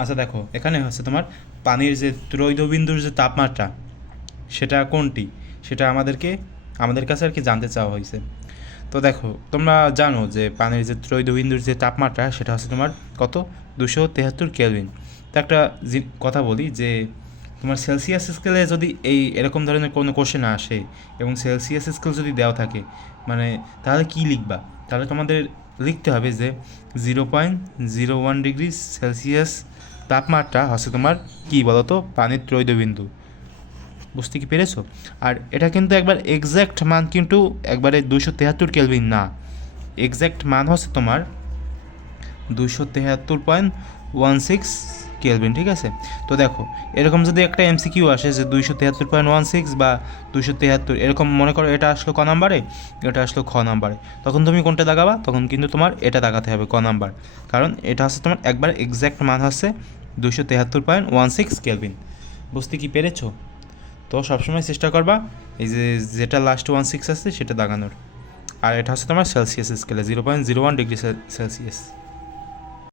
আচ্ছা দেখো, এখানে হচ্ছে তোমার পানির যে ত্রৈধবিন্দুর যে তাপমাত্রা সেটা কোনটি, সেটা আমাদের কাছে আর কি জানতে চাওয়া হয়েছে। তো দেখো, তোমরা জানো যে পানির যে ত্রৈধবিন্দুর যে তাপমাত্রা সেটা হচ্ছে তোমার কত, 273 কেলভিন। তো একটা কথা বলি যে তোমার সেলসিয়াস স্কেলে যদি এরকম ধরনের কোনো কোশ্চেন আসে এবং সেলসিয়াস স্কেল যদি দেওয়া থাকে, মানে তাহলে কী লিখবা? তাহলে তোমাদের লিখতে হবে যে 0.01 ডিগ্রি সেলসিয়াস তাপমাত্রা হচ্ছে তোমার কী বলো তো, পানির ত্রৈধবিন্দু। বুঝতে কি পেরেছো? আর এটা কিন্তু একবার এক্স্যাক্ট মান কিন্তু একবারে 273 কেলভিন না, এক্স্যাক্ট মান হচ্ছে তোমার 273.16 কেলভিন, ঠিক আছে? তো দেখো, এরকম যদি একটা এমসিকিউ আসে যে 273.16 বা 273, এরকম মনে করো এটা আসলো ক নাম্বারে, এটা আসলো খ নাম্বারে, তখন তুমি কোনটা দাগাবা? তখন কিন্তু তোমার এটা দাগাতে হবে, ক নাম্বার। কারণ এটা হচ্ছে তোমার একবার এক্স্যাক্ট মান হচ্ছে 273.16 কেলভিন। বুঝতে কি পেরেছো? তো সবসময় চেষ্টা করবা এই যে যেটা লাস্ট 16 আছে সেটা দাগানোর। আর এটা হচ্ছে তোমার সেলসিয়াস স্কেলে 0.01 ডিগ্রি সেলসিয়াস।